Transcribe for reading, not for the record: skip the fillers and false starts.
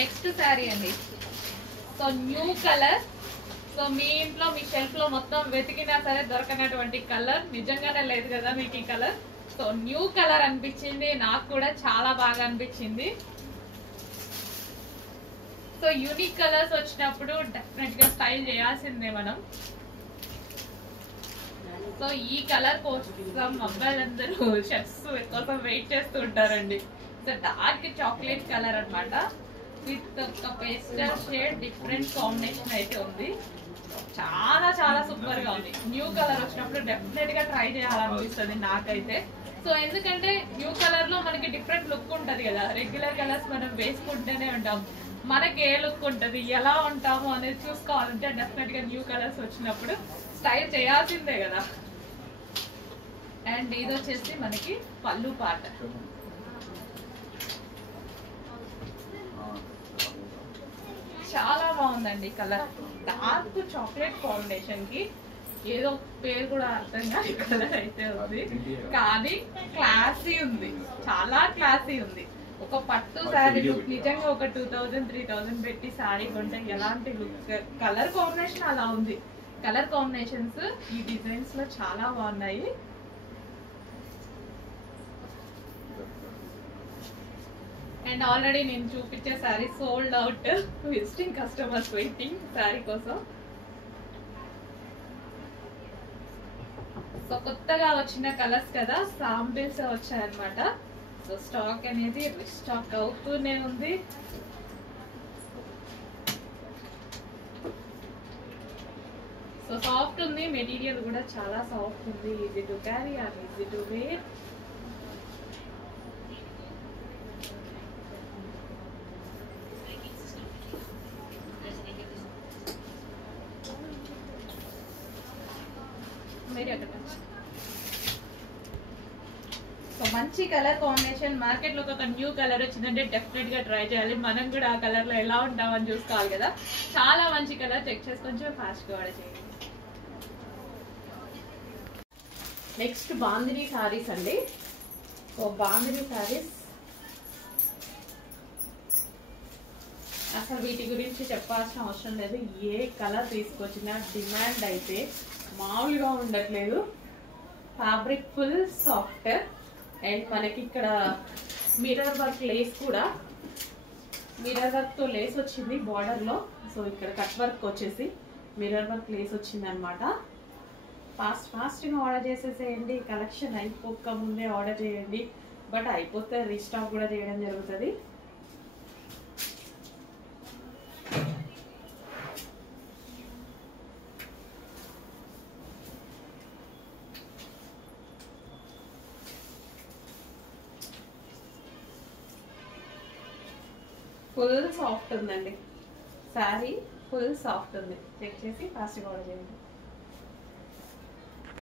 Next sari అండి. So new colour. So మీ ఇంట్లో మీ shelf లో మొత్తం వెతికినా సరే దొరకనటువంటి కలర్, నిజంగానే లేదు కదా మీకు ఈ కలర్. సో న్యూ కలర్ అనిపించింది, నాకు కూడా చాలా బాగా అనిపించింది. సో యూనిక్ కలర్స్ వచ్చినప్పుడు డెఫినెట్ గా స్టైల్ చేయాల్సిందే మనం. సో ఈ కలర్ కోసం అబ్బాయిలందరూ షర్ట్స్ కోసం వెయిట్ చేస్తూ ఉంటారండి. సో డార్క్ చాక్లెట్ కలర్ అన్నమాట, విత్ ఒక పేస్టల్ షేడ్ డిఫరెంట్ కాంబినేషన్ అయితే ఉంది. చాలా చాలా సూపర్ గా ఉంది. న్యూ కలర్ వచ్చినప్పుడు డెఫినెట్ గా ట్రై చేయాలనిపిస్తుంది నాకైతే. సో ఎందుకంటే న్యూ కలర్ లో మనకి డిఫరెంట్ లుక్ ఉంటది కదా. రెగ్యులర్ కలర్స్ మనం వేసుకుంటూనే ఉంటాం, మనకి ఏ లుక్ ఉంటది, ఎలా ఉంటాము అనేది చూసుకోవాలంటే డెఫినెట్ గా న్యూ కలర్స్ వచ్చినప్పుడు స్టైల్ చేయాల్సిందే కదా. అండ్ ఇది వచ్చేసి మనకి పళ్ళు పాట. చాలా బాగుందండి కలర్. డార్క్ చాక్లెట్ కాంబినేషన్ కి ఏదో పేరు కూడా అర్థం కాని కలర్ అయితే ఉంది, కానీ క్లాసీ ఉంది, చాలా క్లాసీ ఉంది. ఒక పట్టు శారీ లుక్ నిజంగా ఒక 2000-3000 పెట్టి శారీ కొంటే ఎలాంటి లుక్, కలర్ కాంబినేషన్ అలా ఉంది. కలర్ కాంబినేషన్స్ ఈ డిజైన్స్ లో చాలా బాగున్నాయి. అండ్ ఆల్రెడీ నేను చూపించే sari sold out, visiting customers waiting sari కోసం. సో కొత్తగా వచ్చిన కలర్స్ కదా, శాంపిల్స్ వచ్చాయన్నమాట. సో స్టాక్ అనేది రీస్టాక్ అవుతూనే ఉంది. సో సాఫ్ట్ ఉంది, మెటీరియల్ కూడా చాలా సాఫ్ట్ ఉంది. Easy to carry and easy to wear. So మంచి కలర్ కాంబినేషన్. మార్కెట్ లో ఒక న్యూ కలర్ వచ్చిందంటే డెఫినెట్ గా ట్రై చేయాలి. మనం కూడా ఆ కలర్ లో ఎలా ఉంటామని చూసుకోవాలి కదా. చాలా మంచి కలర్, చెక్ చేసి కొంచెం ఫాస్ట్ గా ఆర్డర్ చేయండి. నెక్స్ట్ బాందిని సారీస్ అండి. సో బాందిని సారీస్ అసలు వీటి గురించి చెప్పాల్సిన అవసరం లేదు. ఏ కలర్ తీసుకొచ్చినా డిమాండ్ అయితే మామూలుగా ఉండట్లేదు. ఫ్యాబ్రిక్ ఫుల్ సాఫ్ట్ అండ్ మనకి ఇక్కడ మిర్రర్ వర్క్ లేస్ కూడా, మిర్రర్ వర్క్ తో లేస్ వచ్చింది బార్డర్ లో. సో ఇక్కడ కట్ వర్క్ వచ్చేసి మిర్రర్ వర్క్ లేస్ వచ్చింది అనమాట. ఫాస్ట్ గా ఆర్డర్ చేసేసేయండి, కలెక్షన్ అయిపోక ముందే ఆర్డర్ చేయండి. బట్ అయిపోతే రీస్టాక్ కూడా చేయడం జరుగుతుంది. ఫుల్ సాఫ్ట్ ఉందండి శారీ, ఫుల్ సాఫ్ట్ ఉంది. చెక్ చేసి ఫాస్ట్గా ఆర్డర్ చేయండి.